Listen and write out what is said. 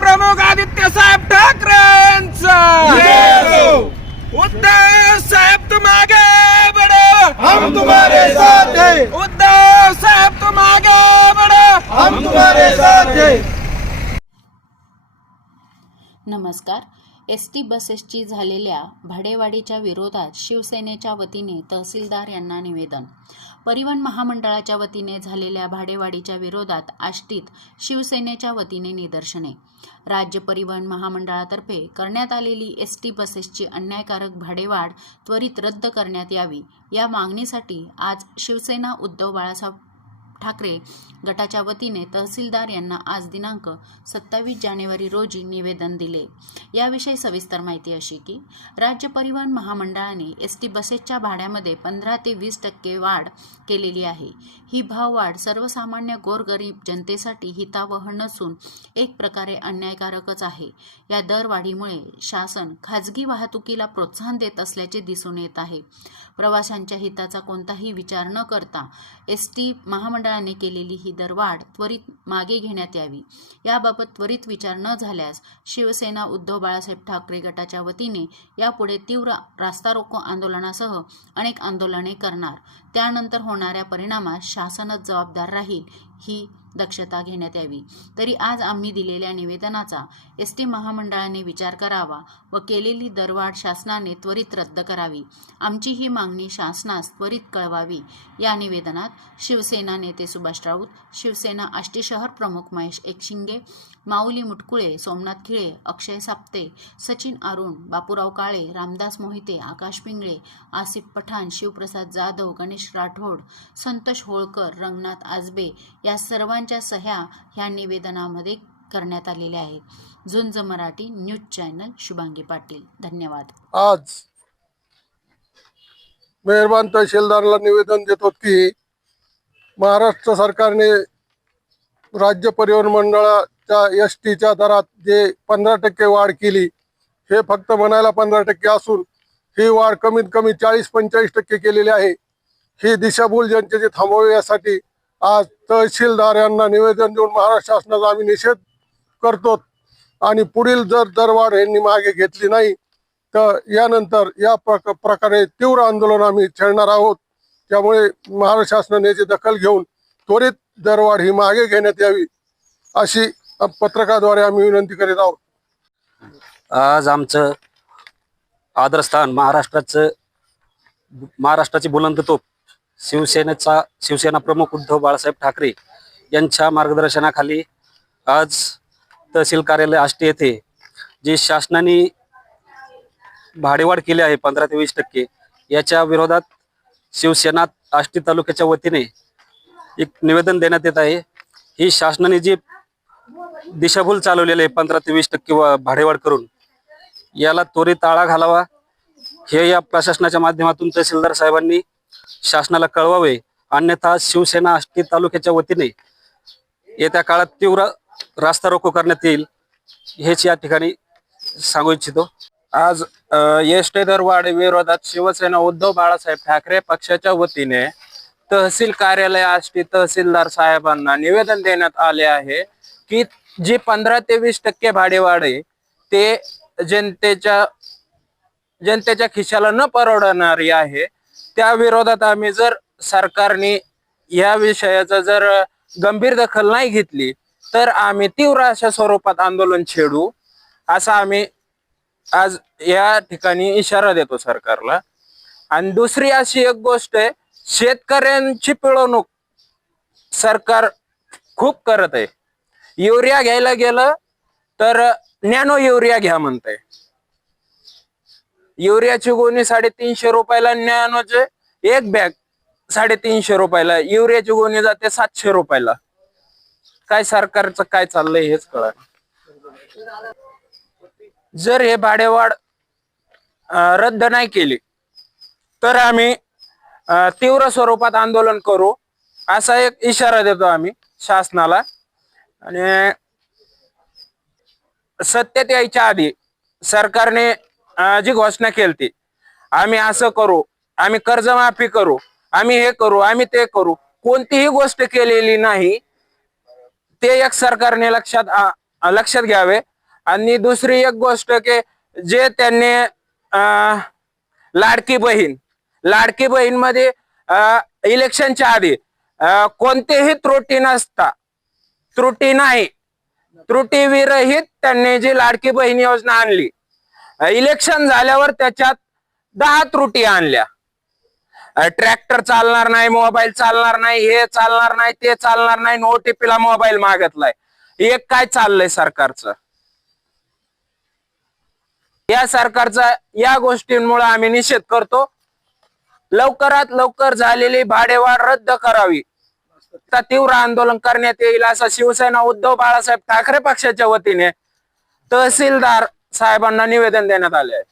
प्रमुख आदित्य साहेब ठाकरेंचा. उद्धव साहेब तुम आगे बडो. हम तुम्हारे साथ है. उद्धव साहेब तुम आगे बडो. हम तुम्हारे साथ है. नमस्कार. एस टी बसेसची झालेल्या भाडेवाढीच्या विरोधात शिवसेनेच्या वतीने तहसीलदार यांना निवेदन. परिवहन महामंडळाच्या वतीने झालेल्या भाडेवाढीच्या विरोधात आष्टीत शिवसेनेच्या वतीने निदर्शने. राज्य परिवहन महामंडळातर्फे करण्यात आलेली एस टी बसेसची अन्यायकारक भाडेवाढ त्वरित रद्द करण्यात यावी या मागणीसाठी आज शिवसेना उद्धव बाळासाहेब ठाकरे गटाच्या वतीने तहसीलदार यांना आज दिनांक सत्तावीस जानेवारी रोजी निवेदन दिले. याविषयी सविस्तर माहिती अशी की राज्य परिवहन महामंडळाने एस टी बसेसच्या भाड्यामध्ये पंधरा ते वीस टक्के वाढ केलेली आहे. ही भाववाढ सर्वसामान्य गोरगरीब जनतेसाठी हितावह नसून एक प्रकारे अन्यायकारकच आहे. या दरवाढीमुळे शासन खाजगी वाहतुकीला प्रोत्साहन देत असल्याचे दिसून येत आहे. प्रवाशांच्या हिताचा कोणताही विचार न करता एस टी महामंडळ मंडळाने केलेली ही दरवाढ त्वरित मागे घेण्यात यावी. याबाबत त्वरित विचार न झाल्यास शिवसेना उद्धव बाळासाहेब ठाकरे गटाच्या वतीने यापुढे तीव्र रास्ता रोको आंदोलनासह अनेक आंदोलने करणार. त्यानंतर होणाऱ्या परिणामास शासनच जबाबदार राहील. ही दक्षता घेण्यात यावी. तरी आज आम्ही दिलेल्या निवेदनाचा एस टी महामंडळाने विचार करावा व केलेली दरवाढ शासनाने त्वरित रद्द करावी. आमची ही मागणी शासनास त्वरित कळवावी. या निवेदनात शिवसेना नेते सुभाष राऊत शिवसेना आष्टी शहर प्रमुख महेश एकशिंगे माऊली मुटकुळे सोमनाथ खिळे अक्षय साप्ते सचिन अरुण बापूराव काळे रामदास मोहिते आकाश पिंगळे आसिफ पठाण शिवप्रसाद जाधव गणेश राठोड संतोष होळकर रंगनाथ आजबे या सर्वांच्या सह्या ह्या निवेदनामध्ये करण्यात आलेल्या आहेत. Zunj Marathi news channel Shubhangi Patil. धन्यवाद. आज मेहरबान तहसीलदारला निवेदन देतो की महाराष्ट्र सरकारने राज्य परिवहन मंडळाच्या एस टीच्या दरात जे पंधरा टक्के वाढ केली हे फक्त म्हणायला पंधरा टक्के असून ही वाढ कमीत कमी चाळीस पंचेचाळीस टक्के केलेली आहे. ही दिशाभूल जनतेची थांबवावी यासाठी आज तहसीलदार यांना निवेदन देऊन महाराष्ट्र शासनाचा आम्ही निषेध करतो आणि पुढील जर दरवाढ यांनी मागे घेतली नाही तर यानंतर या प्रकारे तीव्र आंदोलन आम्ही छेडणार आहोत. त्यामुळे महाराष्ट्र शासनाने याची दखल घेऊन त्वरित दरवाढ ही मागे घेण्यात यावी अशी पत्रकाद्वारे आम्ही विनंती करीत आहोत. आज आमचं आदरस्थान महाराष्ट्राचं महाराष्ट्राची बुलंद तोप शिवसेनेचा शिवसेना प्रमुख उद्धव बाळासाहेब ठाकरे यांच्या मार्गदर्शनाखाली आज तहसील कार्यालय आष्टी येथे जे शासनाने भाडेवाढ केली आहे पंधरा ते वीस टक्के याच्या विरोधात शिवसेना आष्टी तालुक्याच्या वतीने एक निवेदन देण्यात येत आहे. ही शासनाने जी दिशाभूल चालवलेली आहे पंधरा ते वीस टक्के भाडेवाढ करून याला त्वरित आळा घालावा. हे या प्रशासनाच्या माध्यमातून तहसीलदार साहेबांनी शासनाला कळवावे अन्यथा शिवसेना आष्टी तालुक्याच्या वतीने येत्या काळात तीव्र रास्ता रोको करण्यात येईल हेच या ठिकाणी सांगू इच्छितो. आज एस टी विरोधात शिवसेना उद्धव बाळासाहेब ठाकरे पक्षाच्या वतीने तहसील कार्यालय आष्टी तहसीलदार साहेबांना निवेदन देण्यात आले आहे की जी पंधरा ते वीस टक्के भाडेवाढ आहे ते जनतेच्या जनतेच्या खिशाला न परवडणारी आहे. त्या विरोधात आम्ही जर सरकारने या विषयाचा जर गंभीर दखल नाही घेतली तर आम्ही तीव्र अशा स्वरूपात आंदोलन छेडू असा आम्ही आज या ठिकाणी इशारा देतो सरकारला. आणि दुसरी अशी एक गोष्ट आहे शेतकऱ्यांची पिळवणूक सरकार खूप करत आहे. युरिया घ्यायला गेलं तर नॅनो युरिया घ्या म्हणतंय. युरियाची गोणी साडेतीनशे रुपयाला नॅनोचे एक बॅग साडेतीनशे रुपयाला. युरियाची गोणी जाते सातशे रुपयाला. काय सरकारचं काय चाललंय हेच कळा जर हे भाडेवाढ रद्द नाही केली तर आम्ही तीव्र स्वरूपात आंदोलन करू असा एक इशारा देतो आम्ही शासनाला. आणि सत्तेत यायच्या आधी सरकारने जी घोषणा केली आम्ही असं करू आम्ही कर्जमाफी करू आम्ही हे करू आम्ही ते करू कोणतीही गोष्ट केलेली नाही ते एक सरकारने लक्षात लक्षात घ्यावे. आणि दुसरी एक गोष्ट की जे त्यांनी लाडकी बहीण लाडकी बहीणमध्ये इलेक्शनच्या आधी कोणतेही त्रुटी नसता त्रुटी नाही त्रुटीविरहित त्यांनी जी लाडकी बहीण योजना आणली इलेक्शन झाल्यावर त्याच्यात दहा त्रुटी आणल्या. ट्रॅक्टर चालणार नाही मोबाईल चालणार नाही हे चालणार नाही ते चालणार नाही OTP ला मोबाईल मागतलाय. एक काय चाललंय सरकारचं? या सरकारचा या गोष्टींमुळे आम्ही निषेध करतो. लवकरात लवकर झालेली भाडेवाढ रद्द करावी. तीव्र आंदोलन करण्यात येईल असं शिवसेना उद्धव बाळासाहेब ठाकरे पक्षाच्या वतीने. तहसीलदार साहेबांना निवेदन देण्यात आले आहे